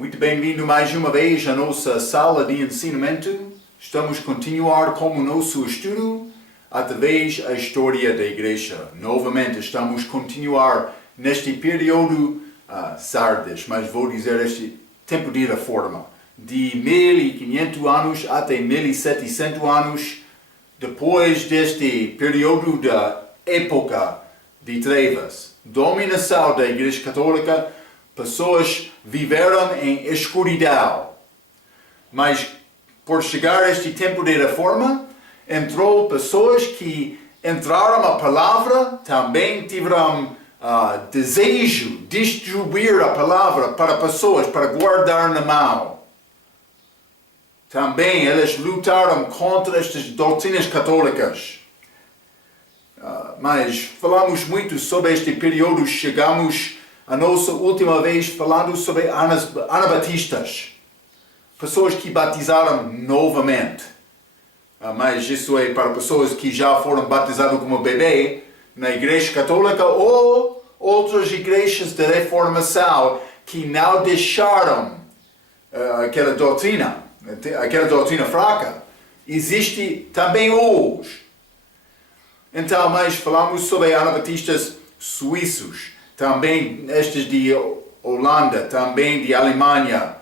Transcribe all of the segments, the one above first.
Muito bem-vindo mais uma vez à nossa sala de ensinamento. Estamos a continuar com o nosso estudo através da história da igreja. Novamente, estamos a continuar neste período Sardes, mas vou dizer este tempo de reforma, de 1500 anos até 1700 anos, depois deste período da época de trevas, dominação da Igreja Católica. Pessoas viveram em escuridão, mas por chegar a este tempo de reforma, entrou pessoas que entraram a palavra, também tiveram desejo de distribuir a palavra para pessoas, para guardar na mão. Também eles lutaram contra estas doutrinas católicas. Mas falamos muito sobre este período, chegamos a nossa última vez falando sobre anabatistas, pessoas que batizaram novamente. Mas isso é para pessoas que já foram batizadas como bebê na Igreja Católica ou outras igrejas de reformação que não deixaram aquela doutrina fraca. Existe também hoje. Então, mas falamos sobre anabatistas suíços, também estes de Holanda, também de Alemanha,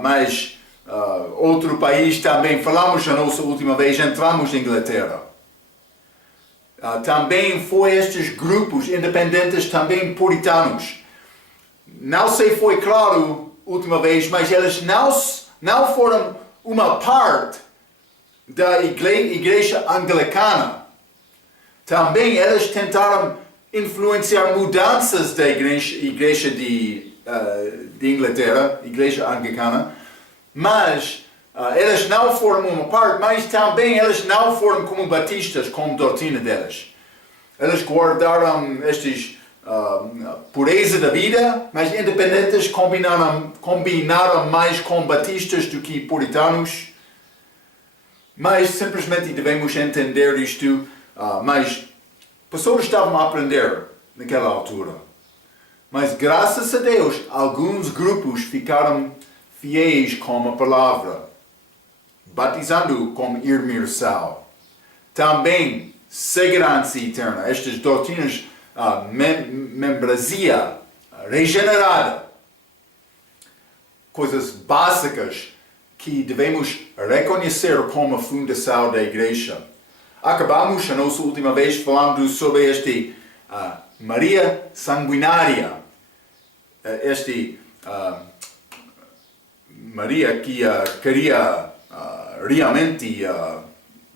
mas outro país também. Falamos a nossa última vez, entramos na Inglaterra. Também foi estes grupos independentes, também puritanos. Não sei se foi claro última vez, mas eles não foram uma parte da igreja anglicana. Também eles tentaram influenciar mudanças da igreja de Inglaterra, igreja anglicana, mas eles não foram uma parte, mas também eles não foram como batistas, com a doutrina deles. Eles guardaram estes pureza da vida, mas independentes combinaram mais com batistas do que puritanos. Mas simplesmente devemos entender isto, mas pessoas estavam a aprender naquela altura. Mas graças a Deus, alguns grupos ficaram fiéis com a palavra, batizando com imersão. Também segurança eterna, estas doutrinas, membresia regenerada, coisas básicas que devemos reconhecer como a fundação da igreja. Acabamos a nossa última vez falando sobre Maria Sanguinária, Maria que queria realmente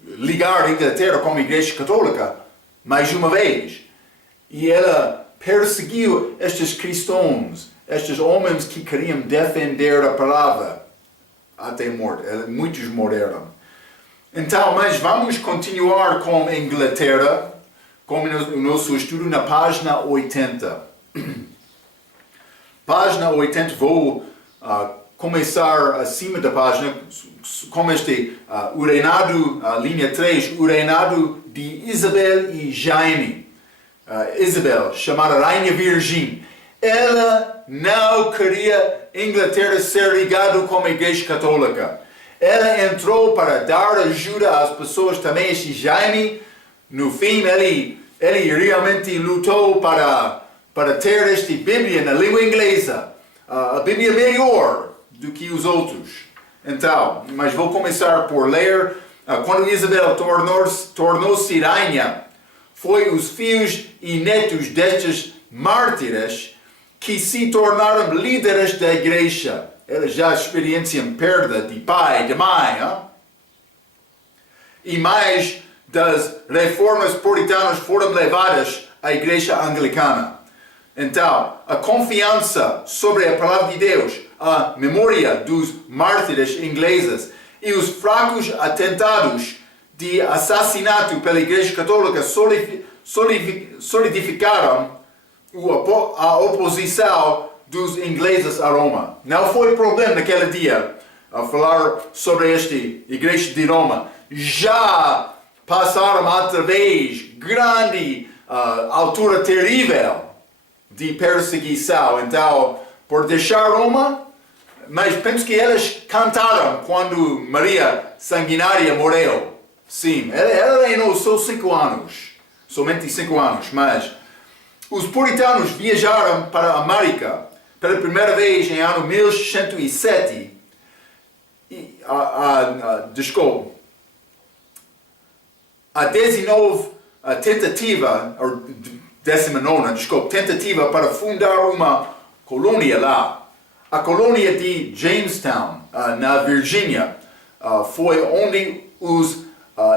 ligar a Inglaterra com a Igreja Católica mais uma vez. E ela perseguiu estes cristãos, estes homens que queriam defender a palavra até a morte. Muitos morreram. Então, mas vamos continuar com a Inglaterra, com o nosso estudo na página 80. Página 80, vou começar acima da página, com o reinado, linha 3, o reinado de Isabel e Jaime. Isabel, chamada Rainha Virgem, ela não queria Inglaterra ser ligada com a Igreja Católica. Ela entrou para dar ajuda às pessoas também. Este Jaime, no fim, ele realmente lutou para ter esta Bíblia na língua inglesa, a Bíblia melhor do que os outros. Então, mas vou começar por ler. Quando Isabel tornou-se rainha, foi os filhos e netos destes mártires que se tornaram líderes da igreja. Eles já experienciam perda de pai, de mãe. E mais das reformas puritanas foram levadas à igreja anglicana. Então, a confiança sobre a palavra de Deus, a memória dos mártires ingleses e os fracos atentados de assassinato pela Igreja Católica solidificaram a oposição dos ingleses a Roma. Não foi problema naquele dia a falar sobre esta Igreja de Roma. Já passaram através grande altura terrível de perseguição. Então, por deixar Roma, mas penso que eles cantaram quando Maria Sanguinária morreu. Sim, ela reinou só 5 anos, somente 5 anos, mas os puritanos viajaram para a América pela primeira vez em ano 1607. Desculpe, a 19 tentativa, ou 19ª, desculpe, tentativa para fundar uma colônia lá. A colônia de Jamestown, na Virgínia, foi onde os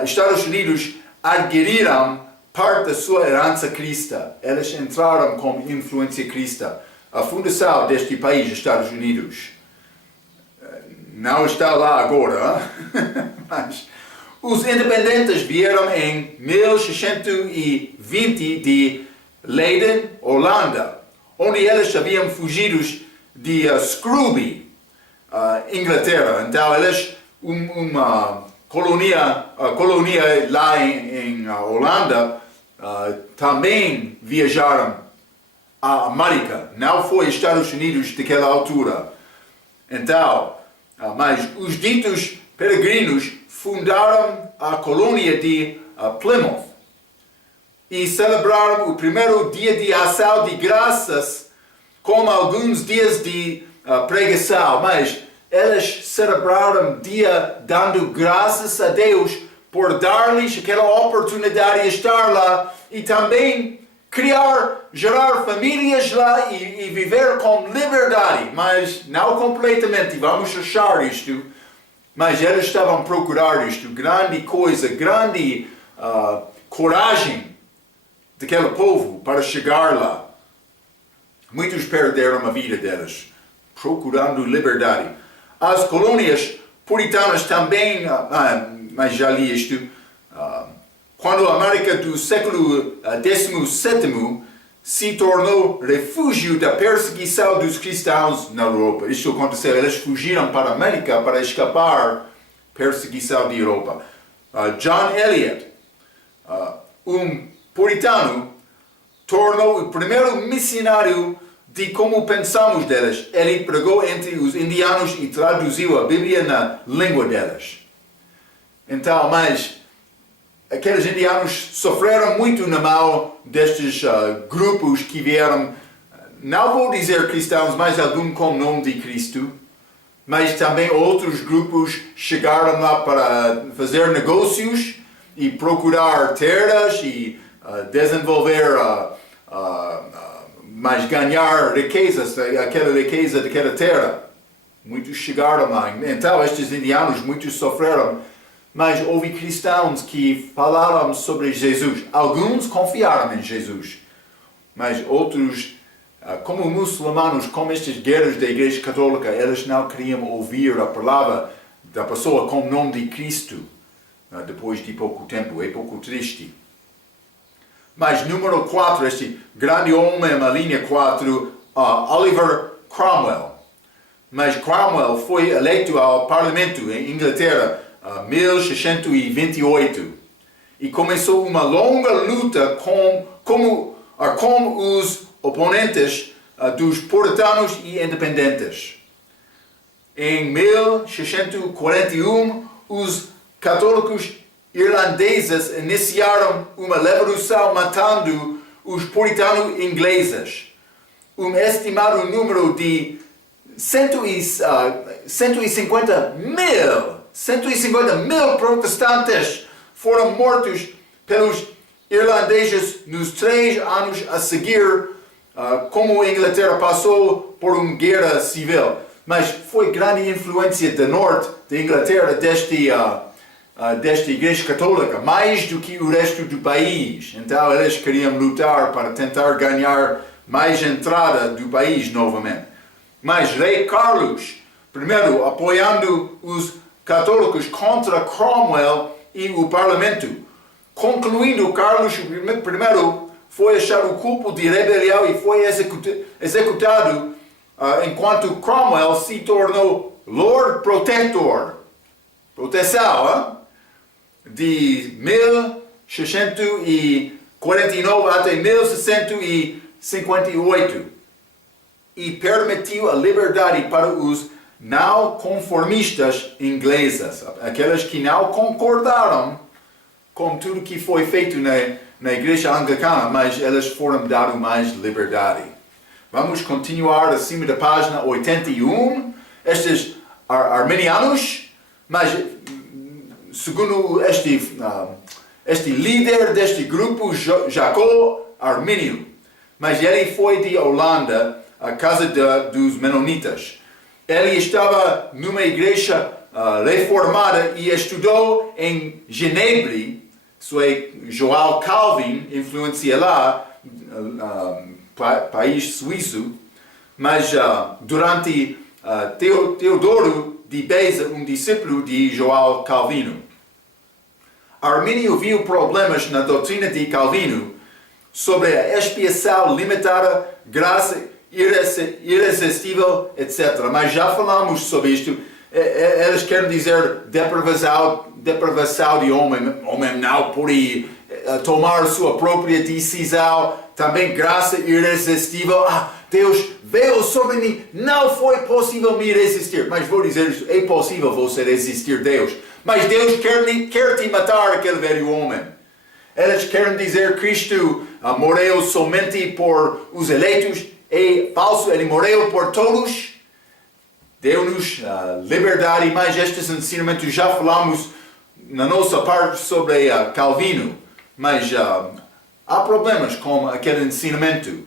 Estados Unidos adquiriram parte da sua herança cristã. Eles entraram com influência cristã. A fundação deste país, Estados Unidos, não está lá agora, mas os independentes vieram em 1620 de Leiden, Holanda, onde eles haviam fugido de Scrooby, Inglaterra. Então eles, uma colônia lá em Holanda, também viajaram à América. Não foi Estados Unidos daquela altura. Então, mas os ditos peregrinos fundaram a colônia de Plymouth e celebraram o primeiro dia de ação de graças com alguns dias de pregação, mas eles celebraram o dia dando graças a Deus por dar-lhes aquela oportunidade de estar lá e também gerar famílias lá e viver com liberdade, mas não completamente, vamos achar isto, mas eles estavam a procurar isto, grande coisa, grande coragem daquele povo para chegar lá. Muitos perderam a vida deles, procurando liberdade. As colônias puritanas também, mas já li isto, quando a América do século XVII se tornou refúgio da perseguição dos cristãos na Europa. Isto aconteceu, eles fugiram para a América para escapar da perseguição da Europa. John Eliot, um puritano, tornou o primeiro missionário de como pensamos deles. Ele pregou entre os indianos e traduziu a Bíblia na língua deles. Então, mas aqueles indianos sofreram muito na mão destes grupos que vieram, não vou dizer cristãos, mas algum com o nome de Cristo, mas também outros grupos chegaram lá para fazer negócios e procurar terras e desenvolver, mas ganhar riquezas, aquela riqueza daquela terra. Muitos chegaram lá. Então, estes indianos, muitos sofreram. Mas houve cristãos que falaram sobre Jesus. Alguns confiaram em Jesus. Mas outros, como muçulmanos, como estas guerras da Igreja Católica, eles não queriam ouvir a palavra da pessoa com o nome de Cristo. Depois de pouco tempo. É pouco triste. Mas número 4, este grande homem na linha 4, Oliver Cromwell. Mas Cromwell foi eleito ao Parlamento em Inglaterra em 1628 e começou uma longa luta com os oponentes dos puritanos e independentes. Em 1641, os católicos irlandeses iniciaram uma revolução matando os puritanos ingleses. Um estimado número de 150 mil protestantes foram mortos pelos irlandeses nos 3 anos a seguir, como a Inglaterra passou por uma guerra civil. Mas foi grande influência do norte da Inglaterra desta Igreja Católica, mais do que o resto do país. Então eles queriam lutar para tentar ganhar mais entrada do país novamente. Mas Rei Carlos I, apoiando os católicos contra Cromwell e o Parlamento, concluindo Carlos I foi achado culpado de rebelião e foi executado enquanto Cromwell se tornou Lord Protector, proteção, de 1649 até 1658 e permitiu a liberdade para os não conformistas inglesas, aquelas que não concordaram com tudo que foi feito na igreja anglicana, mas elas foram dadas mais liberdade. Vamos continuar acima da página 81. Estes arminianos, mas segundo este líder deste grupo, Jacó Arminio, mas ele foi de Holanda, a casa dos Menonitas. Ele estava numa igreja reformada e estudou em Genebra. João Calvin influencia lá, país suíço, mas durante Teodoro de Beza, um discípulo de João Calvino. Arminio viu problemas na doutrina de Calvino sobre a expiação limitada, graça irresistível, etc. Mas já falamos sobre isto. Eles querem dizer depravação de homem. Homem não pode tomar sua própria decisão. Também graça irresistível. Deus veio sobre mim. Não foi possível me resistir. Mas vou dizer isto. É possível você resistir a Deus. Mas Deus quer te matar, aquele velho homem. Eles querem dizer que Cristo morreu somente por os eleitos. É falso. Ele morreu por todos. Deu-nos liberdade, mas estes ensinamentos já falamos na nossa parte sobre Calvino, mas há problemas com aquele ensinamento.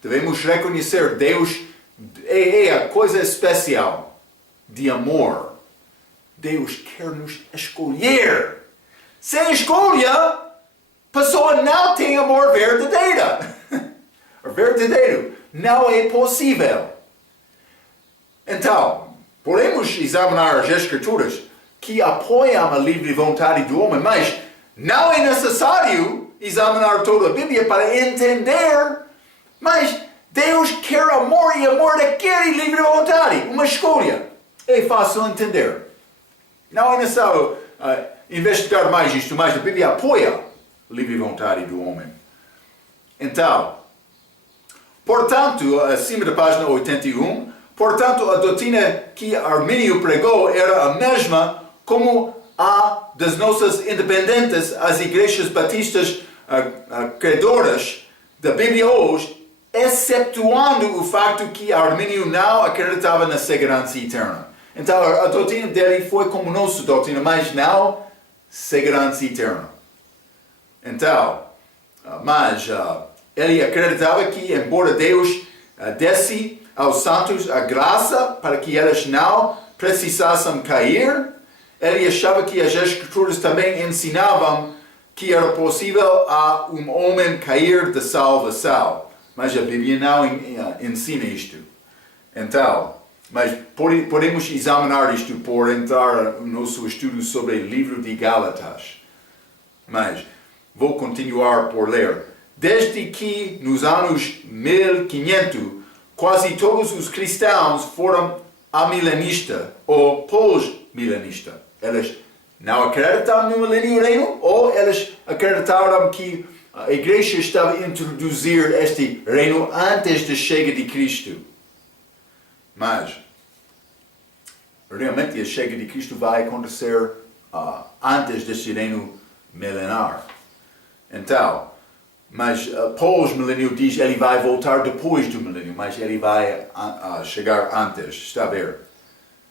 Devemos reconhecer Deus é a coisa especial de amor. Deus quer nos escolher. Sem escolha, a pessoa não tem amor verdadeiro. Não é possível. Então, podemos examinar as Escrituras que apoiam a livre vontade do homem, mas não é necessário examinar toda a Bíblia para entender, mas Deus quer amor e amor requer livre vontade, uma escolha. É fácil entender. Não é necessário investigar mais isto, mas a Bíblia apoia a livre vontade do homem. Então, portanto, acima da página 81, portanto, a doutrina que Arminio pregou era a mesma como a das nossas independentes, as igrejas batistas credoras da Bíblia hoje, excetuando o facto que Arminio não acreditava na segurança eterna. Então, a doutrina dele foi como nossa doutrina, mas não segurança eterna. Então, mas ele acreditava que, embora Deus desse aos santos a graça para que eles não precisassem cair, ele achava que as Escrituras também ensinavam que era possível a um homem cair da salvação. Mas a Bíblia não ensina isto. Então, mas podemos examinar isto por entrar no nosso estudo sobre o livro de Gálatas. Mas vou continuar por ler. Desde que nos anos 1500, quase todos os cristãos foram amilenistas ou pós-milenistas. Eles não acreditaram no milênio reino ou eles acreditaram que a igreja estava a introduzir este reino antes da chegada de Cristo. Mas, realmente a chegada de Cristo vai acontecer antes deste reino milenar. Então, mas pós-milênio diz ele vai voltar depois do milênio, mas ele vai chegar antes, está a ver?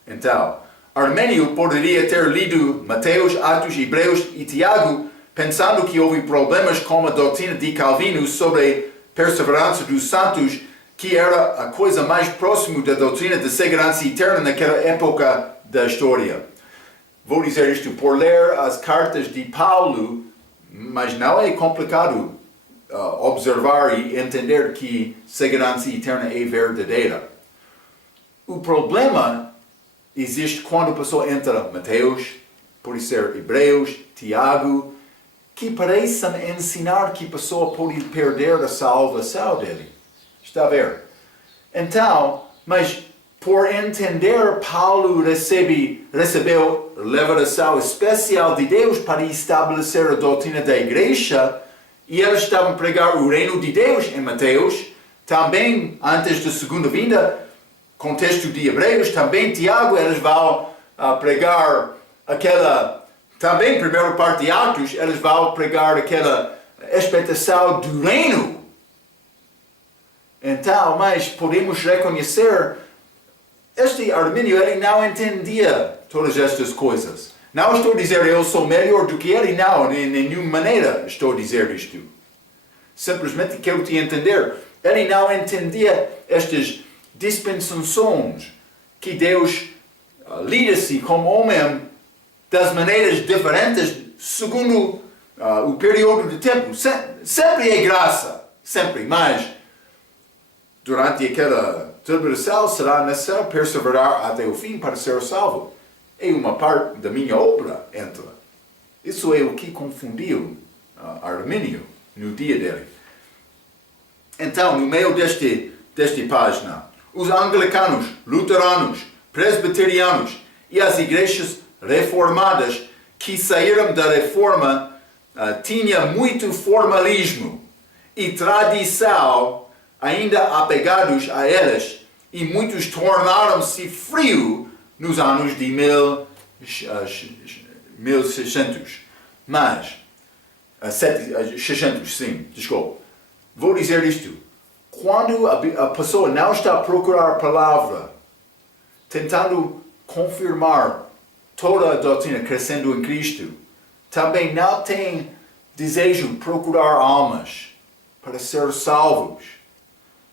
Então, Arminio poderia ter lido Mateus, Atos, Hebreus e Tiago, pensando que houve problemas com a doutrina de Calvino sobre perseverança dos santos, que era a coisa mais próxima da doutrina da segurança eterna naquela época da história. Vou dizer isto por ler as cartas de Paulo, mas não é complicado observar e entender que segurança eterna é verdadeira. O problema existe quando a pessoa entra Mateus, pode ser Hebreus, Tiago, que parecem ensinar que a pessoa pode perder a salvação dele. Está a ver? Então, mas por entender, Paulo recebeu revelação especial de Deus para estabelecer a doutrina da igreja, e eles estavam a pregar o reino de Deus em Mateus, também antes da segunda vinda, contexto de Hebreus, também Tiago, eles vão pregar aquela, também primeira parte de Atos, eles vão pregar aquela expectação do reino. Então, mas podemos reconhecer, este Armínio, ele não entendia todas estas coisas. Não estou a dizer eu sou melhor do que ele, não, de nenhuma maneira estou a dizer isto. Simplesmente quero te entender. Ele não entendia estas dispensações que Deus lida-se como homem das maneiras diferentes segundo o período de tempo. Sempre é graça, sempre, mas durante aquela tribulação será necessário perseverar até o fim para ser salvo. É uma parte da minha obra entra. Isso é o que confundiu Armínio no dia dele. Então, no meio desta página, os anglicanos, luteranos, presbiterianos e as igrejas reformadas que saíram da reforma tinham muito formalismo e tradição ainda apegados a elas, e muitos tornaram-se frios nos anos de 1600. Mas, 600, sim, desculpa. Vou dizer isto. Quando a pessoa não está a procurar a palavra, tentando confirmar toda a doutrina crescendo em Cristo, também não tem desejo de procurar almas para ser salvos.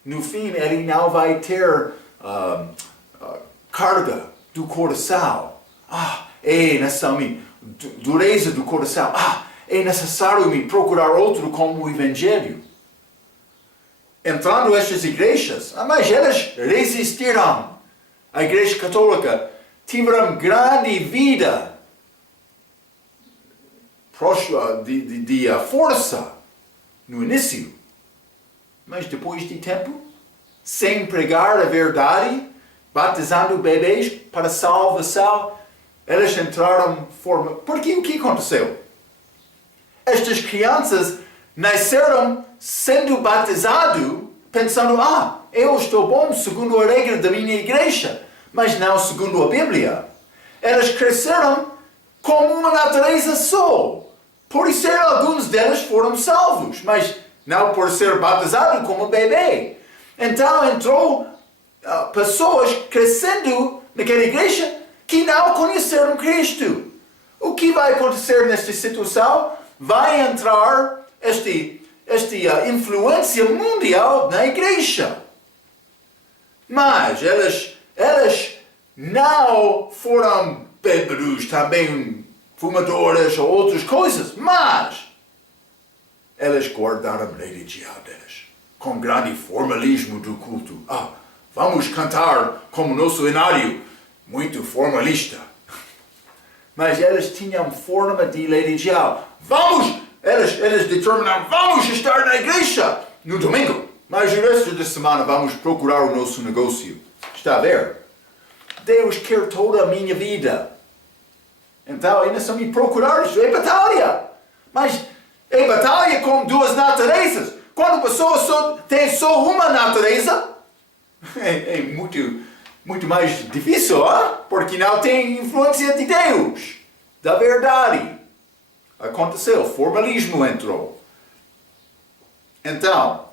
No fim, ele não vai ter carga do coração. É necessário, dureza do coração. É necessário me procurar outro como o Evangelho. Entrando estas igrejas, mas elas resistiram. A Igreja Católica tiveram grande vida de força no início. Mas depois de tempo, sem pregar a verdade, batizando bebês para salvação, elas entraram forma. Porque o que aconteceu? Estas crianças nasceram sendo batizados, pensando, eu estou bom segundo a regra da minha igreja, mas não segundo a Bíblia. Elas cresceram como uma natureza só. Por isso, alguns delas foram salvos, mas não por ser batizado como bebê. Então entrou pessoas crescendo naquela igreja que não conheceram Cristo. O que vai acontecer nesta situação? Vai entrar esta influência mundial na igreja. Mas elas não foram bêbados, também fumadoras ou outras coisas, mas elas guardaram a religião delas, com grande formalismo do culto. Vamos cantar como nosso hinário, muito formalista. Mas elas tinham forma de religião. Elas determinaram, vamos estar na igreja no domingo, mas o resto da semana vamos procurar o nosso negócio. Está a ver? Deus quer toda a minha vida. Então, ainda só me procurar, isso é batalha. Mas é batalha com duas naturezas. Quando a pessoa tem só uma natureza, é muito mais difícil, porque não tem influência de Deus, da verdade. Aconteceu, formalismo entrou. Então,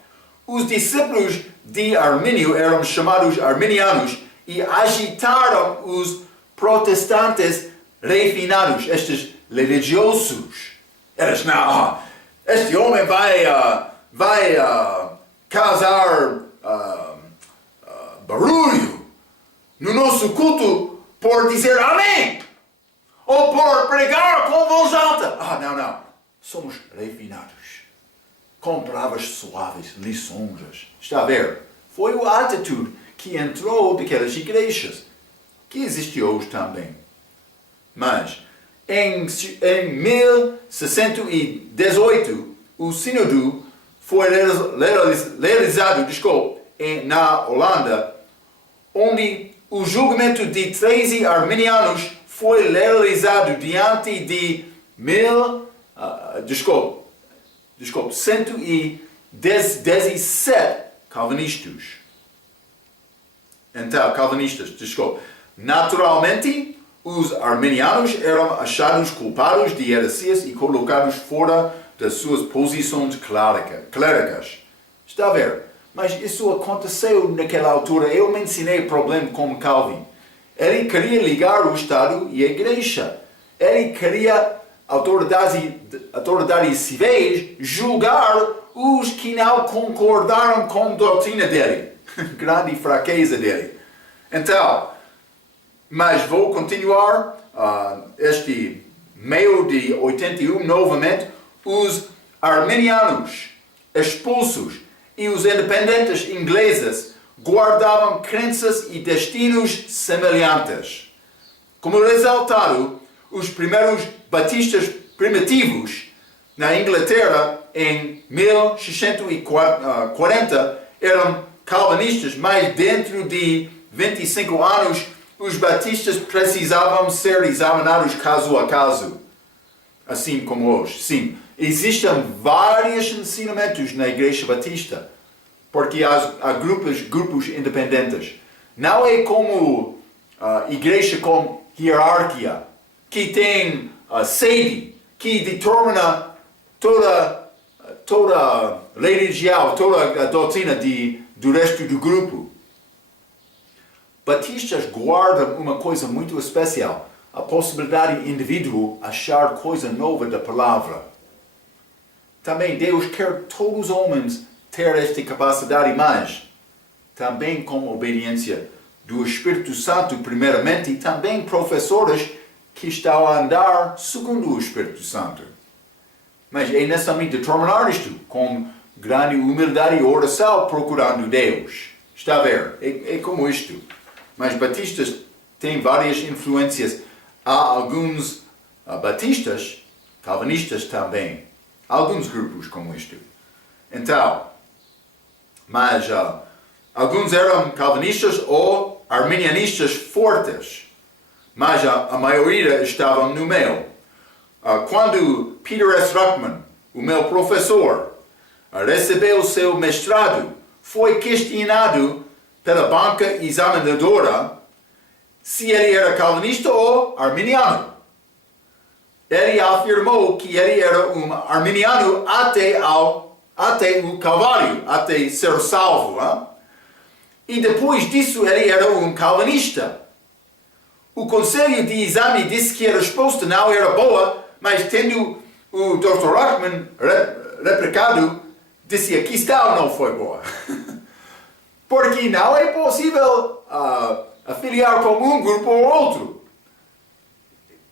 os discípulos de Armínio eram chamados arminianos e agitaram os protestantes refinados, estes religiosos. Eles não, este homem vai causar barulho no nosso culto por dizer amém. Ou por pregar com voz alta. Não. Somos refinados. Com palavras suaves, lisonjas. Está a ver? Foi a atitude que entrou daquelas igrejas. Que existe hoje também. Mas, em 1618, o sínodo foi realizado, na Holanda, onde o julgamento de 13 arminianos foi realizado diante de 117 calvinistas. Então, calvinistas, desculpa. Naturalmente, os arminianos eram achados culpados de heresias e colocados fora das suas posições cléricas. Está a ver? Mas isso aconteceu naquela altura. Eu mencionei o problema com Calvin. Ele queria ligar o Estado e a Igreja. Ele queria autoridades civis julgar os que não concordaram com a doutrina dele. Grande fraqueza dele. Então, mas vou continuar este meio de 81 novamente. Os arminianos expulsos e os independentes ingleses guardavam crenças e destinos semelhantes. Como resultado, os primeiros batistas primitivos na Inglaterra em 1640 eram calvinistas, mas dentro de 25 anos os batistas precisavam ser examinados caso a caso, assim como hoje. Sim, existem vários ensinamentos na Igreja Batista, porque há grupos independentes. Não é como igreja com hierarquia, que tem sede, que determina toda a lei religião, toda a doutrina do resto do grupo. Batistas guardam uma coisa muito especial, a possibilidade do indivíduo achar coisa nova da palavra. Também Deus quer todos os homens ter esta capacidade, mas também com obediência do Espírito Santo, primeiramente, e também professores que estão a andar segundo o Espírito Santo. Mas é necessário determinar isto com grande humildade e oração, procurando Deus. Está a ver? É como isto. Mas batistas têm várias influências. Há alguns batistas, calvinistas também. Alguns grupos como isto. Então, mas alguns eram calvinistas ou arminianistas fortes. Mas a maioria estavam no meio. Quando Peter S. Ruckman, o meu professor, recebeu seu mestrado, foi questionado pela banca examinadora se ele era calvinista ou arminiano. Ele afirmou que ele era um arminiano até o Calvário, até ser salvo. Hein? E depois disso ele era um calvinista. O conselho de exame disse que a resposta não era boa, mas tendo o Dr. Ruckman replicado, disse aqui está, não foi boa. Porque não é possível afiliar com um grupo ou outro.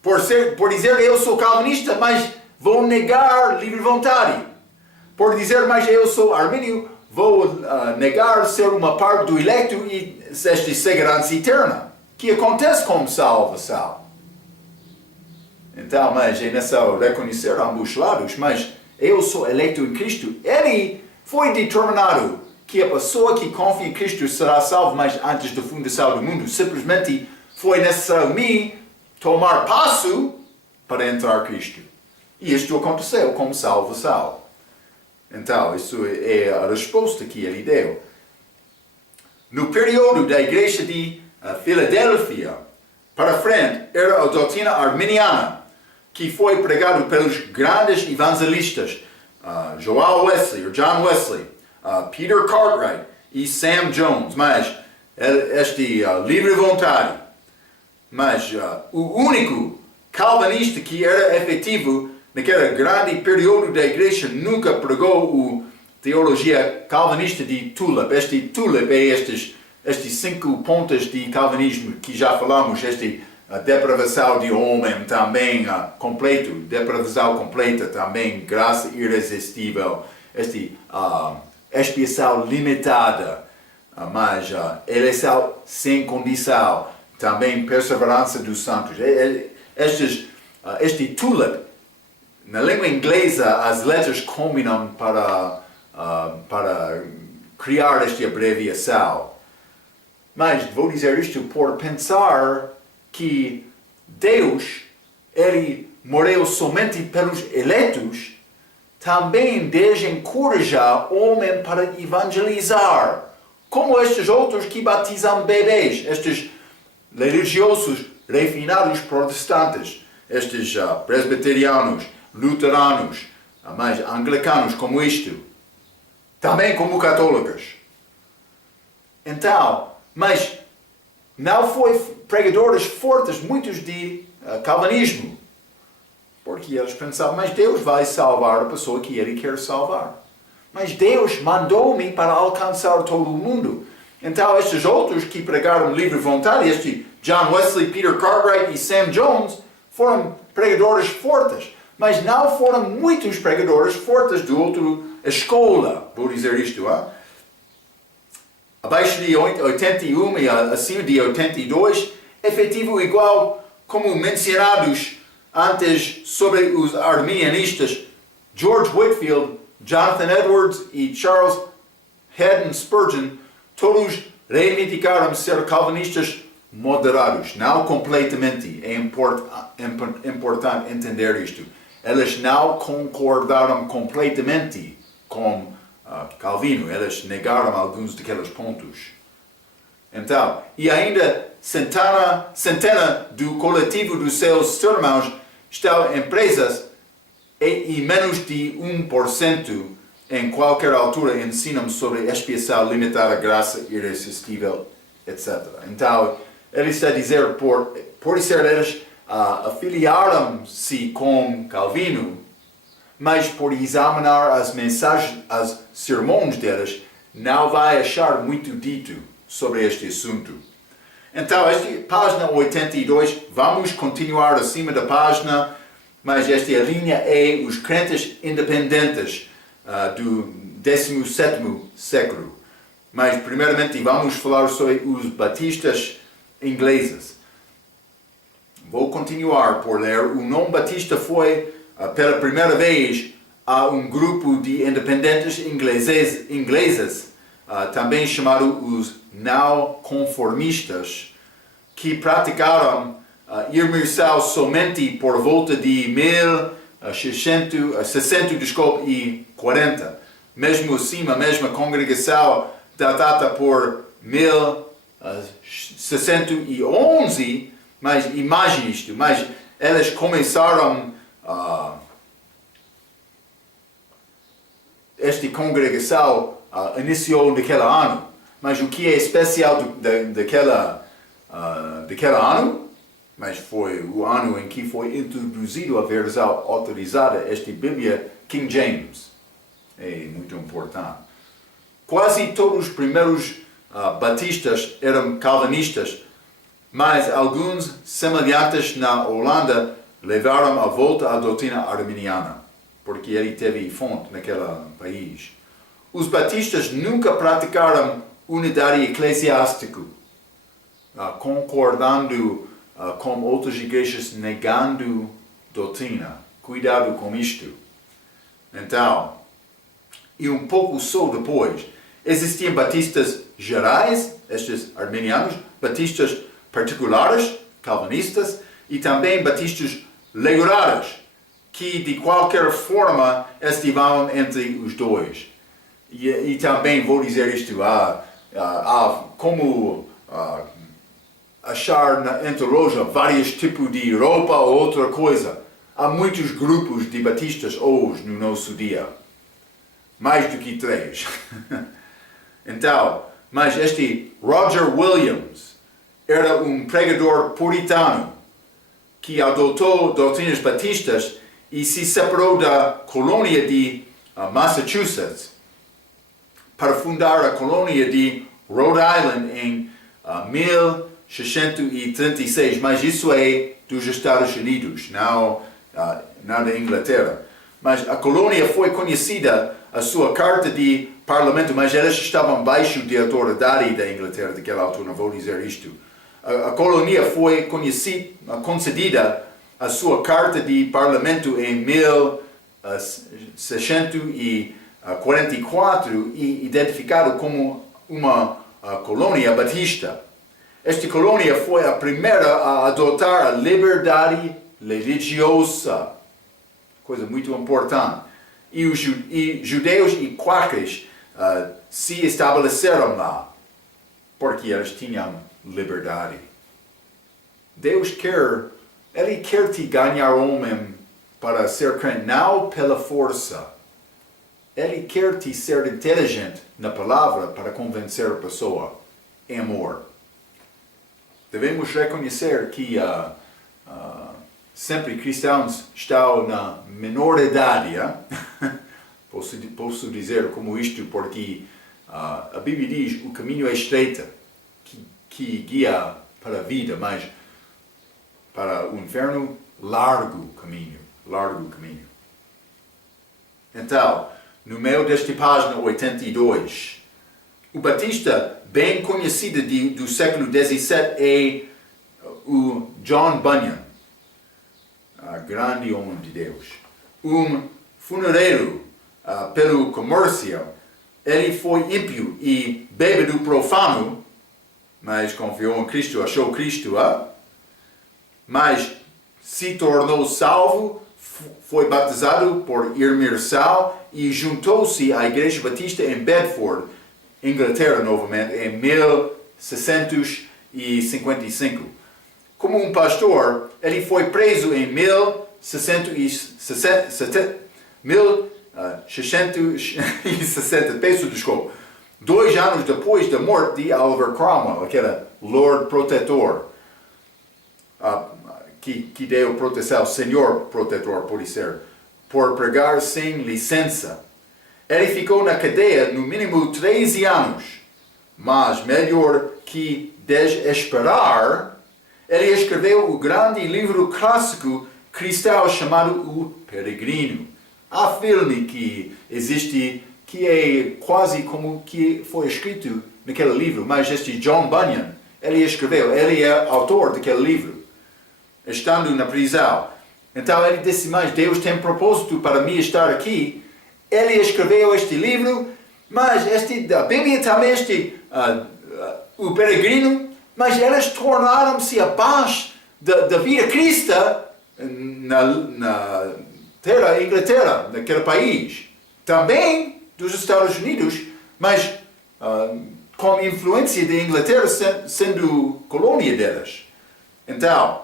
Por dizer eu sou calvinista, mas vou negar livre vontade. Por dizer mas eu sou armínio, vou negar ser uma parte do electo e esta segurança eterna. Que acontece com salvação. Então, mas é necessário reconhecer ambos lados, mas eu sou eleito em Cristo. Ele foi determinado que a pessoa que confia em Cristo será salva, mas antes da fundação do mundo, simplesmente foi necessário me tomar passo para entrar em Cristo. E isto aconteceu como salvação. Então, isso é a resposta que ele deu. No período da igreja de Filadélfia, para frente, era a doutrina arminiana, que foi pregado pelos grandes evangelistas, John Wesley, Peter Cartwright e Sam Jones, mas este livre vontade. Mas o único calvinista que era efetivo naquele grande período da igreja nunca pregou a teologia calvinista de Tulip. Este Tulip é estes 5 pontos de calvinismo que já falamos, a depravação de homem também completo, depravação completa também, graça irresistível, expiação limitada, mas eleição sem condição, também perseverança dos santos. Este tulip, na língua inglesa, as letras combinam para criar esta abreviação. Mas vou dizer isto por pensar que Deus, Ele morreu somente pelos eleitos, também deseja encorajar o homem para evangelizar como estes outros que batizam bebês, estes religiosos refinados protestantes, estes presbiterianos, luteranos, mais anglicanos como isto, também como católicos. Então, mas não foi pregadores fortes, muitos de calvinismo, porque eles pensavam, mas Deus vai salvar a pessoa que Ele quer salvar. Mas Deus mandou-me para alcançar todo o mundo. Então, estes outros que pregaram livre vontade, este John Wesley, Peter Cartwright e Sam Jones, foram pregadores fortes. Mas não foram muitos pregadores fortes de outra escola, vou dizer isto. Abaixo de 81 e acima de 82, efetivo igual como mencionados antes sobre os arminianistas, George Whitefield, Jonathan Edwards e Charles Haddon Spurgeon, todos reivindicaram ser calvinistas moderados, não completamente. É importante entender isto. Eles não concordaram completamente com Calvino, eles negaram alguns daqueles pontos. Então, e ainda centena do coletivo dos seus irmãos estão em presas e menos de 1% em qualquer altura ensinam sobre expiação limitada, graça irresistível, etc. Então, ele está a dizer, por ser eles afiliaram-se com Calvino, mas por examinar as mensagens, os sermões deles, não vai achar muito dito sobre este assunto. Então, página 82, vamos continuar acima da página, mas esta linha é os crentes independentes do 17º século. Mas, primeiramente, vamos falar sobre os batistas ingleses. Vou continuar por ler. O nome batista foi, pela primeira vez, a um grupo de independentes ingleses, também chamado os não-conformistas, que praticaram imersão somente por volta de 1640. Mesmo assim, a mesma congregação datada por 1611, mas imagine isto, mas eles começaram esta congregação iniciou naquele ano, mas o que é especial daquele ano, mas foi o ano em que foi introduzido a versão autorizada, esta Bíblia King James. É muito importante. Quase todos os primeiros batistas eram calvinistas, mas alguns semelhantes na Holanda levaram à volta a doutrina arminiana, porque ele teve fonte naquele país. Os batistas nunca praticaram unidade eclesiástica, concordando com outras igrejas negando doutrina. Cuidado com isto. Então, e um pouco só depois, existiam batistas gerais, estes arminianos, batistas particulares, calvinistas, e também batistas legulares, que de qualquer forma estiveram entre os dois. E também vou dizer isto, como achar entre loja vários tipos de roupa ou outra coisa. Há muitos grupos de batistas hoje no nosso dia. Mais do que 3. Então, mas este Roger Williams era um pregador puritano que adotou doutrinas batistas e se separou da colônia de Massachusetts para fundar a colônia de Rhode Island em 1636, mas isso é dos Estados Unidos, não da Inglaterra. Mas a colônia foi conhecida, a sua carta de parlamento, mas eles estavam baixo de autoridade da Inglaterra daquela altura, não vou dizer isto. A colônia foi concedida a sua carta de parlamento em 1644 e identificado como uma colônia batista. Esta colônia foi a primeira a adotar a liberdade religiosa, coisa muito importante. E os judeus e quakers se estabeleceram lá. porque eles tinham liberdade. Deus quer, Ele quer te ganhar homem para ser crente, não pela força. Ele quer te ser inteligente na palavra para convencer a pessoa em amor. Devemos reconhecer que sempre cristãos estão na menor idade. Posso dizer como isto porque a Bíblia diz o caminho é estreito, que guia para a vida, mas para o inferno, largo caminho. Então, no meio desta página 82, o Batista bem conhecido do século XVII é o John Bunyan, grande homem de Deus. Um funereiro pelo comércio, ele foi ímpio e bêbado profano, mas confiou em Cristo, achou Cristo, mas se tornou salvo, foi batizado por imersão e juntou-se à Igreja Batista em Bedford, Inglaterra, novamente, em 1655. Como um pastor, ele foi preso em 1660, peço desculpa, 2 anos depois da morte de Oliver Cromwell, aquele Lord Protetor, que deu proteção, Senhor Protetor, pode ser, por pregar sem licença. Ele ficou na cadeia no mínimo 13 anos, mas melhor que desesperar, ele escreveu o grande livro clássico cristão chamado O Peregrino. Há filme que existe, que é quase como que foi escrito naquele livro, mas este John Bunyan, ele escreveu, ele é autor daquele livro, estando na prisão. Então ele disse, mas Deus tem propósito para mim estar aqui. Ele escreveu este livro, mas a Bíblia também, o Peregrino, mas eles tornaram-se abaixo da vida cristã na terra, Inglaterra, naquele país. Também dos Estados Unidos, mas com influência da Inglaterra sendo colônia deles. Então,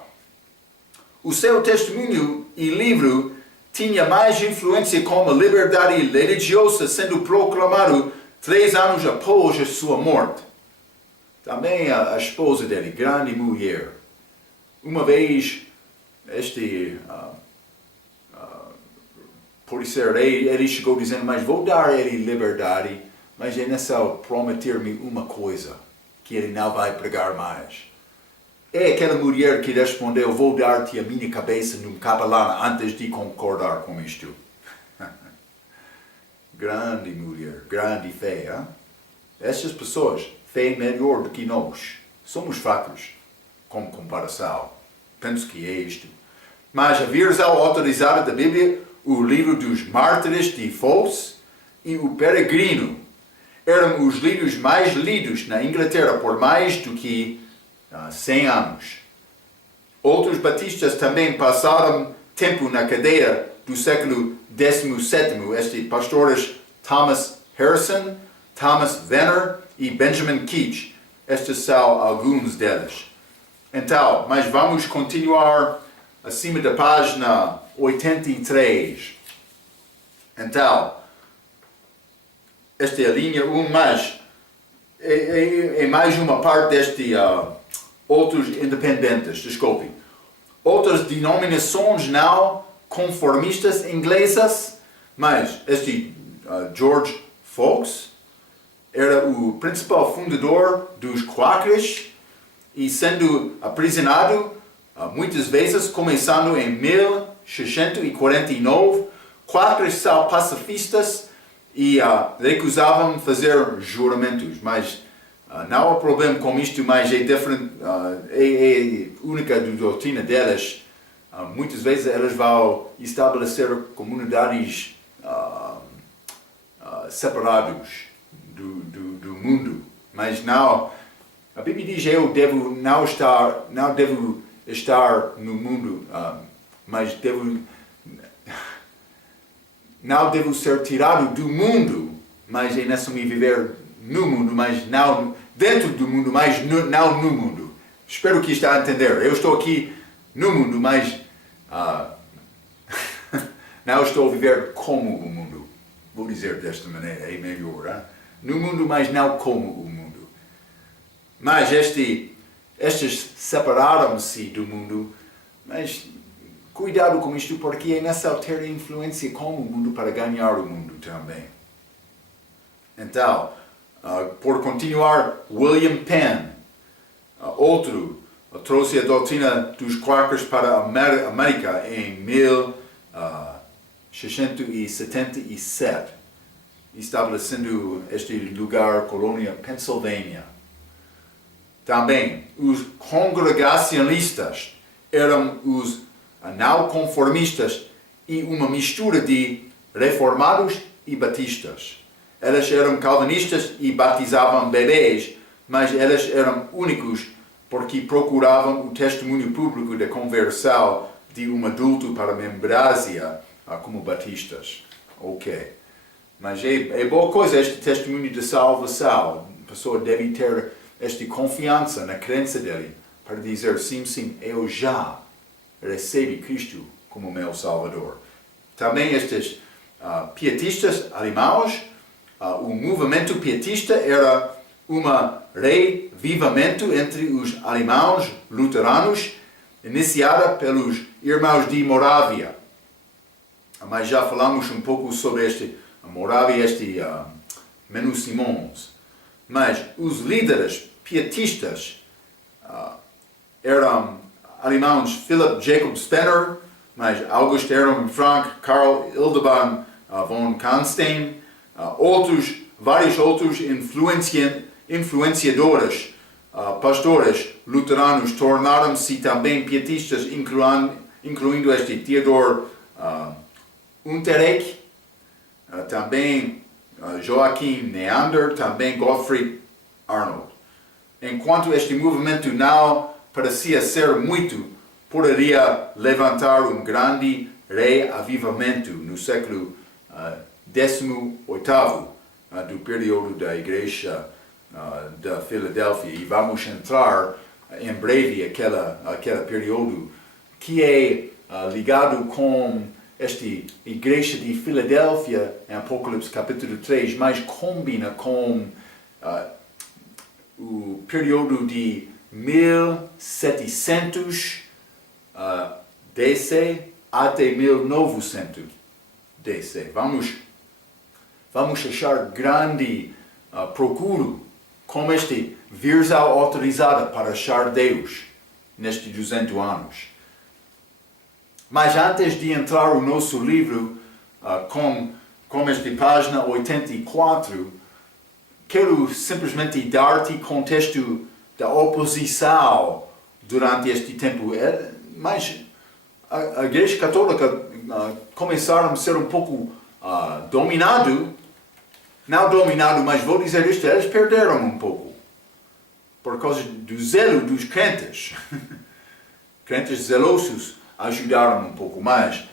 o seu testemunho e livro tinha mais influência como a liberdade religiosa sendo proclamado 3 anos após a sua morte. Também a esposa dele, grande mulher. Uma vez, por ser ele chegou dizendo, mas vou dar a ele liberdade, mas ele só prometer-me uma coisa, que ele não vai pregar mais. É aquela mulher que respondeu, vou dar-te a minha cabeça num capelana antes de concordar com isto. Grande mulher, grande fé. Hein? Essas pessoas, fé melhor do que nós. Somos fracos, como comparação. Penso que é isto. Mas a versão autorizada da Bíblia, o livro dos Mártires de Fosse e o Peregrino, eram os livros mais lidos na Inglaterra por mais do que 100 anos. Outros batistas também passaram tempo na cadeia do século XVII. Estes pastores Thomas Harrison, Thomas Venner e Benjamin Keach. Estes são alguns deles. Então, mas vamos continuar acima da página 83. Então, esta é a linha 1, mas é mais uma parte deste outros independentes, desculpe. Outras denominações não conformistas inglesas, mas este George Fox era o principal fundador dos Quakers e sendo aprisionado muitas vezes, começando em 1649, Quakers são pacifistas e recusavam fazer juramentos, mas não há problema com isto, mas é diferente, é única da doutrina delas. Muitas vezes elas vão estabelecer comunidades separadas do mundo, mas não. A Bíblia diz eu não devo estar no mundo, mas não devo ser tirado do mundo, mas é necessário viver no mundo, mas não dentro do mundo, mas não no mundo. Espero que está a entender. Eu estou aqui no mundo, mas não estou a viver como o mundo. Vou dizer desta maneira, é melhor. Hein? No mundo, mas não como o mundo. Mas estes separaram-se do mundo, mas cuidado com isto, porque é nessa ter influência com o mundo para ganhar o mundo também. Então, por continuar, William Penn, outro, trouxe a doutrina dos Quakers para a América em 1677, estabelecendo este lugar, colônia Pennsylvania. Também, os congregacionalistas eram os não conformistas e uma mistura de reformados e batistas. Eles eram calvinistas e batizavam bebês, mas eles eram únicos porque procuravam o testemunho público da conversão de um adulto para a membresia como batistas. Ok. Mas é boa coisa este testemunho de salvação. A pessoa deve ter esta confiança na crença dele para dizer sim, eu já recebi Cristo como meu Salvador. Também estes pietistas alemães, o movimento pietista era revivamento entre os alemães luteranos, iniciada pelos irmãos de Moravia. Mas já falamos um pouco sobre Moravia, Menno Simons. Mas os líderes pietistas eram alemães Philipp Jacob Spener, mas August Aaron Frank, Karl Ildebrand von Kanstein, vários outros influenciadores, pastores luteranos tornaram-se também pietistas, incluindo Theodor Unterreich, também Joachim Neander, também Gottfried Arnold. Enquanto este movimento não parecia ser muito, poderia levantar um grande reavivamento no século XVIII do período da Igreja da Filadélfia. E vamos entrar em breve aquele período que é ligado com esta Igreja de Filadélfia em Apocalipse capítulo 3, mas combina com o período de 1700 DC até 1900 DC. Vamos achar grande procura com versão autorizada para achar Deus nestes 200 anos. Mas antes de entrar no nosso livro, com esta página 84, quero simplesmente dar-te contexto da oposição durante este tempo. Mas a Igreja Católica começaram a ser um pouco não dominado, mas vou dizer isto, eles perderam um pouco, por causa do zelo dos crentes. Crentes zelosos ajudaram um pouco mais.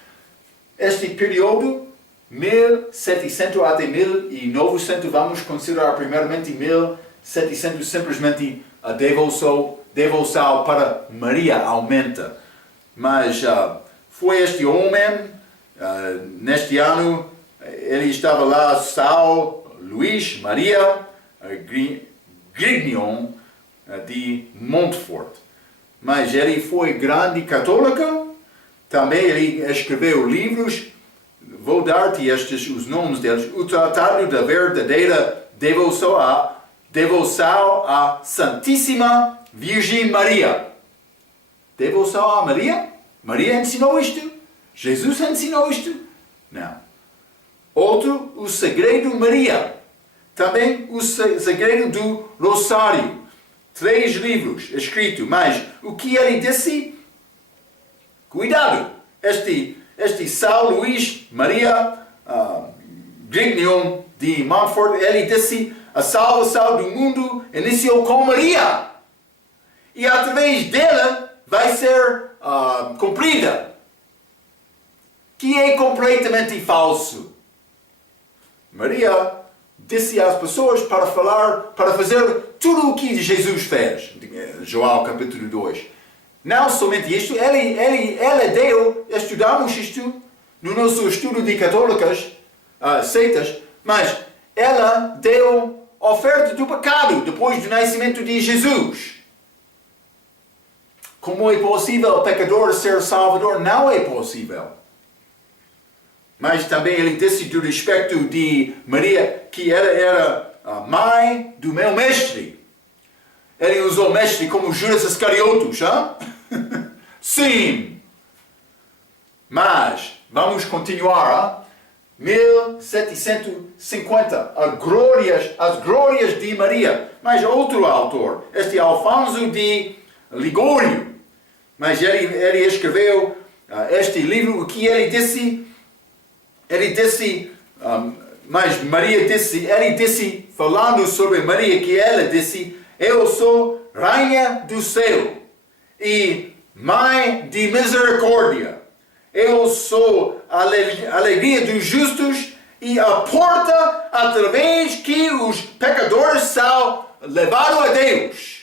Este período, 1700 até 1900, vamos considerar primeiramente 1700, simplesmente a devoção para Maria aumenta. Mas foi este homem, neste ano, ele estava lá, São Luís Maria Grignion de Montfort. Mas ele foi grande católico, também ele escreveu livros, vou dar-te os nomes deles. O Tratado da Verdadeira Devoção à Santíssima Virgem Maria. Devoção a Maria? Maria ensinou isto? Jesus ensinou isto? Não. Outro, o Segredo Maria. Também o Segredo do Rosário. 3 livros escritos, mas o que ele disse? Cuidado! Este São Luís Maria Grignion de Montfort, ele disse: a salvação do mundo iniciou com Maria. E através dela vai ser cumprida. Que é completamente falso. Maria disse às pessoas para fazer tudo o que Jesus fez. João capítulo 2. Não somente isto, ela deu, estudamos isto no nosso estudo de católicas, seitas, mas ela deu oferta do pecado depois do nascimento de Jesus. Como é possível o pecador ser salvador? Não é possível. Mas também ele disse do respeito de Maria que ela era a mãe do meu mestre. Ele usou mestre como Judas Iscariotes, hein? Sim. Mas vamos continuar. 1750, as glórias de Maria. Mas outro autor, este Alfonso de Ligório. Mas ele escreveu este livro, o que ele disse, mas Maria disse, ele disse, falando sobre Maria, que ela disse, eu sou rainha do céu e mãe de misericórdia. Eu sou a alegria dos justos e a porta através que os pecadores são levados a Deus.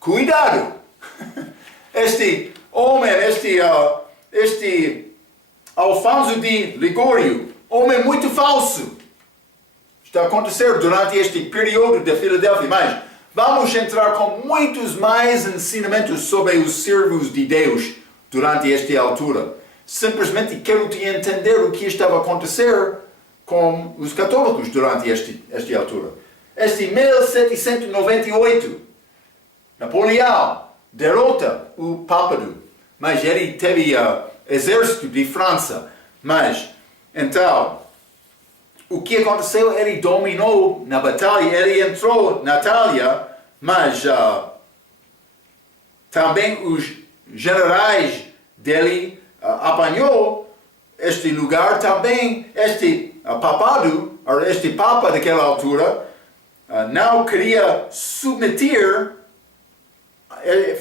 Cuidado! Este homem, este Alfonso de Ligório, homem muito falso, está a acontecer durante este período da Filadélfia, mas vamos entrar com muitos mais ensinamentos sobre os servos de Deus durante esta altura. Simplesmente quero te entender o que estava a acontecer com os católicos durante esta altura. Este 1798, Napoleão derrota o papado, mas ele teve exército de França. Mas, então, o que aconteceu? Ele dominou na batalha, ele entrou na Itália, mas também os generais dele apanhou este lugar também. Este papado, este papa daquela altura, não queria submeter,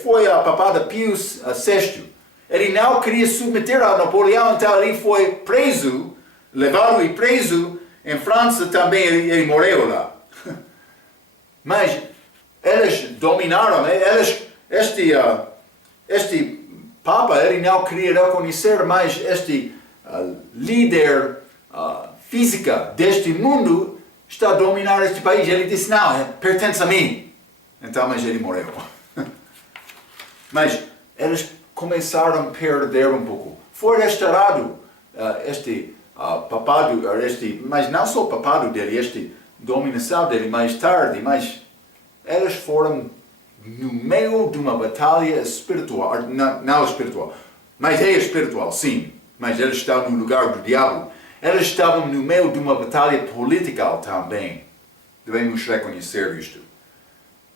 foi a papada Pius VI. Ele não queria submeter a Napoleão, então ele foi preso, levado e preso. Em França também ele morreu lá. Mas eles dominaram, este Papa, ele não queria reconhecer mais este líder física deste mundo está a dominar este país. Ele disse, não, pertence a mim. Então, mas ele morreu. Mas eles começaram a perder um pouco. Foi restaurado este papado, mas não só o papado dele, este dominação dele mais tarde, mas eles foram no meio de uma batalha espiritual, não espiritual, mas é espiritual, sim, mas eles estavam no lugar do diabo. Eles estavam no meio de uma batalha política também. Devemos reconhecer isto.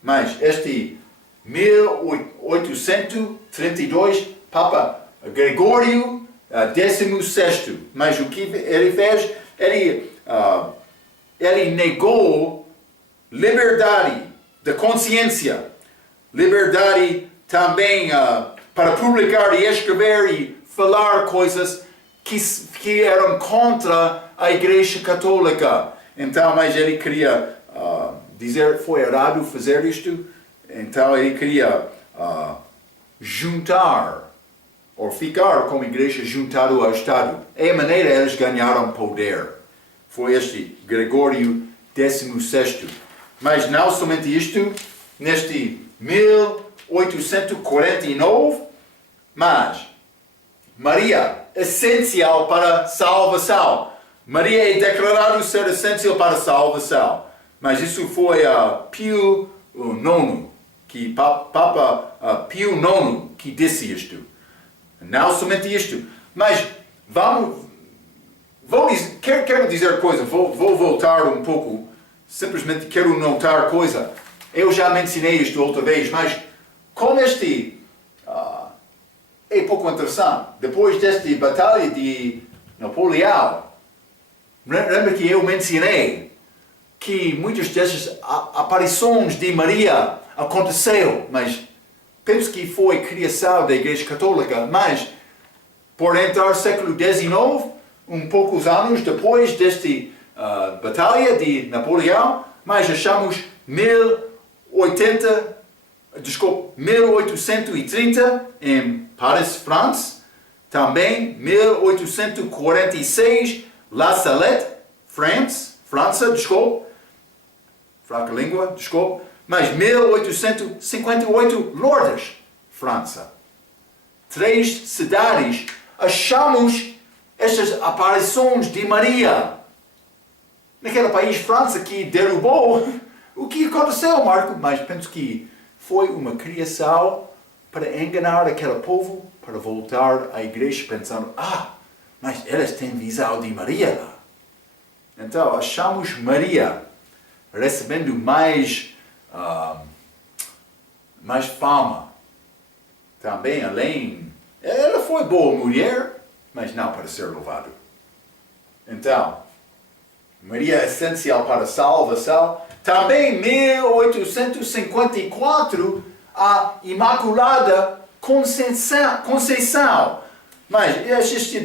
Mas este 1832, Papa Gregório XVI, mas o que ele fez? Ele negou liberdade de consciência, liberdade também para publicar e escrever e falar coisas que eram contra a Igreja Católica. Então, mas ele queria dizer, foi errado fazer isto, então ele queria juntar, ou ficar como igreja juntado ao Estado. É a maneira eles ganharam poder. Foi este Gregório XVI. Mas não somente isto, neste 1849, mas Maria, essencial para a salvação. Maria é declarada ser essencial para a salvação. Mas isso foi Pio IX, que Papa Pio IX que disse isto. Não somente isto, mas quero dizer coisa, vou voltar um pouco, simplesmente quero notar coisa. Eu já mencionei isto outra vez, mas como este é pouco interessante. Depois desta batalha de Napoleão, lembra que eu mencionei que muitas dessas aparições de Maria aconteceu, mas penso que foi criação da Igreja Católica, mas por entrar no século XIX, poucos anos depois desta batalha de Napoleão, mas achamos 1830 em Paris, França. Também 1846, La Salette, França, fraca língua, mas 1858, Lourdes, França. 3 cidades achamos estas aparições de Maria. Naquele país, França, que derrubou, o que aconteceu, Marco? Mas penso que foi uma criação para enganar aquele povo, para voltar à igreja pensando, mas eles têm visão de Maria lá. Então, achamos Maria recebendo mais fama. Também, ela foi boa mulher, mas não para ser louvado. Então, Maria é essencial para a salvação. Também, 1854, a Imaculada Conceição. Mas este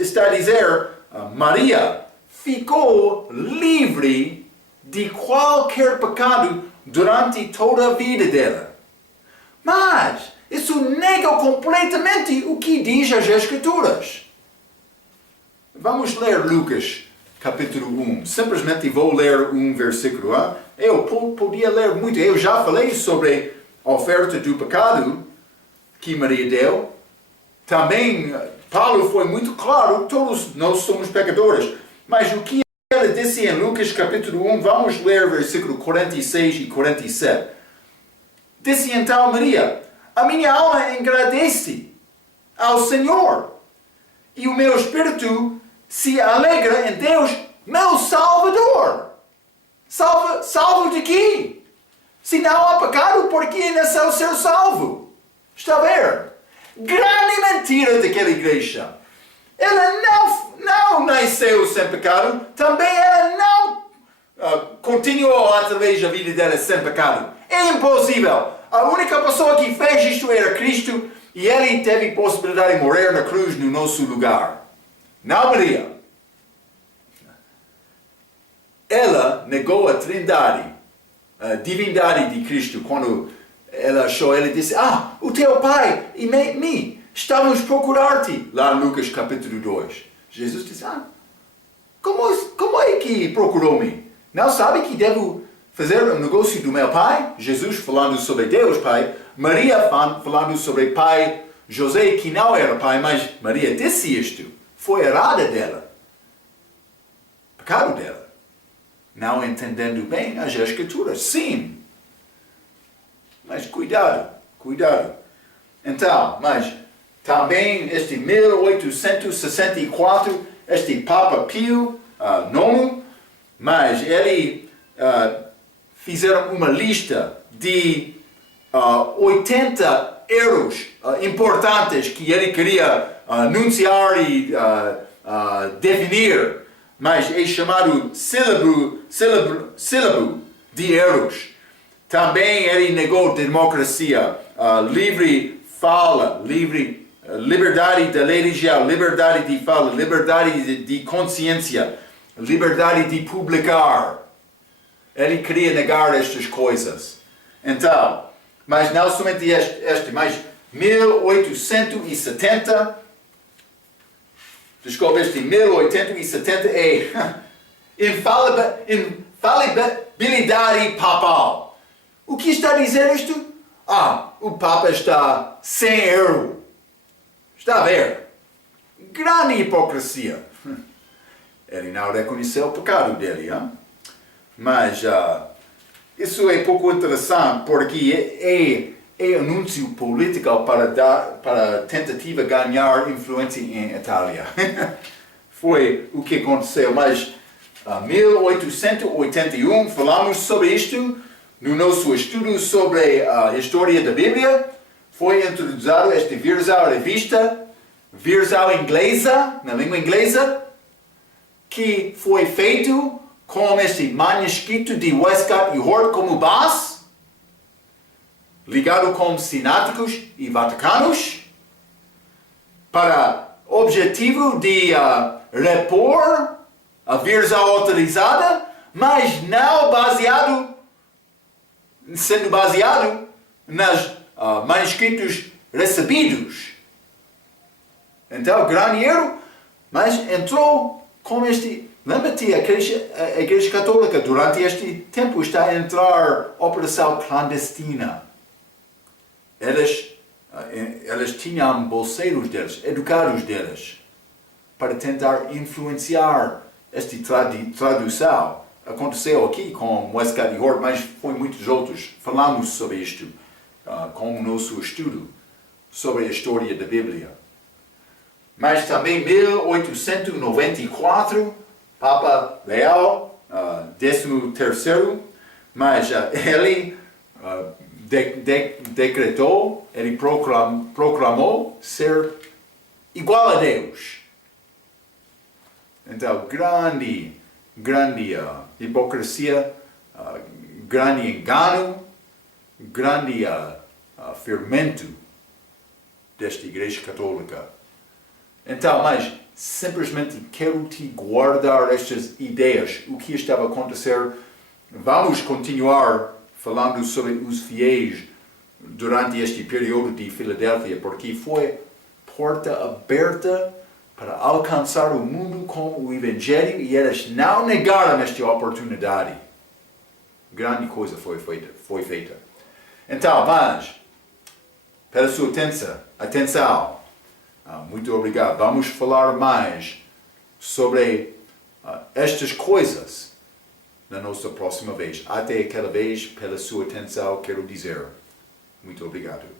está a dizer, Maria ficou livre de qualquer pecado durante toda a vida dela. Mas isso nega completamente o que diz as Escrituras. Vamos ler Lucas, capítulo 1. Simplesmente vou ler um versículo. Eu podia ler muito. Eu já falei sobre a oferta do pecado que Maria deu. Também, Paulo foi muito claro, todos nós somos pecadores. Mas o que ele disse em Lucas capítulo 1, vamos ler versículo 46 e 47. Disse então Maria, a minha alma engrandece ao Senhor, e o meu espírito se alegra em Deus, meu Salvador. Salvo de quê? Se não há pecado, por que nasceu ser salvo? Está a ver? Grande mentira daquela igreja. Ela não nasceu sem pecado, também ela não continuou através da vida dela sem pecado. É impossível. A única pessoa que fez isto era Cristo, e Ele teve possibilidade de morrer na cruz no nosso lugar. Não Maria. Ela negou a trindade, a divindade de Cristo, quando ela achou, ele disse, o teu pai e mim estamos a procurar-te, lá em Lucas capítulo 2. Jesus disse, como é que procurou-me? Não sabe que devo fazer o negócio do meu pai? Jesus falando sobre Deus Pai, Maria falando sobre pai José, que não era pai, mas Maria disse isto. Foi errada dela. Pecado dela. Não entendendo bem as Escrituras. Sim. Mas cuidado. Então, mas também este 1864, este Papa Pio IX, mas ele fizeram uma lista de 80 erros importantes que ele queria anunciar e definir, mas é chamado sílabo de erros. Também ele negou democracia, livre fala, liberdade de religião, liberdade de fala, liberdade de consciência, liberdade de publicar. Ele queria negar estas coisas. Então, mas não somente mas 1870, este 1870 é infalibilidade papal. O que está a dizer isto? O Papa está sem erro. Está a ver? Grande hipocrisia. Ele não reconheceu o pecado dele, Mas isso é pouco interessante porque é anúncio político para tentativa de ganhar influência em Itália. Foi o que aconteceu, mas em 1881 falamos sobre isto no nosso estudo sobre a história da Bíblia. Foi introduzido esta versão revista, versão inglesa, na língua inglesa, que foi feito com este manuscrito de Westcott e Hort como base, ligado com sináticos e vaticanos, para objetivo de repor a versão autorizada, mas não sendo baseado nos manuscritos recebidos. Então, grande erro, mas entrou com este... Lembra-te, a Igreja Católica, durante este tempo, está a entrar operação clandestina. Eles tinham bolseiros deles, educados deles, para tentar influenciar esta tradução. Aconteceu aqui com Westcott e Hort, mas foi muitos outros. Falamos sobre isto com o nosso estudo sobre a história da Bíblia. Mas também em 1894, Papa Leão XIII, mas ele decretou, ele proclamou ser igual a Deus. Então, grande hipocrisia, grande engano, grande fermento desta Igreja Católica. Então, mas simplesmente quero te guardar estas ideias, o que estava a acontecer. Vamos continuar falando sobre os fiéis durante este período de Filadélfia, porque foi porta aberta para alcançar o mundo com o Evangelho e eles não negaram esta oportunidade. Grande coisa foi feita. Então, mas, pela sua atenção, muito obrigado. Vamos falar mais sobre estas coisas na nossa próxima vez. Até aquela vez, pela sua atenção, quero dizer muito obrigado.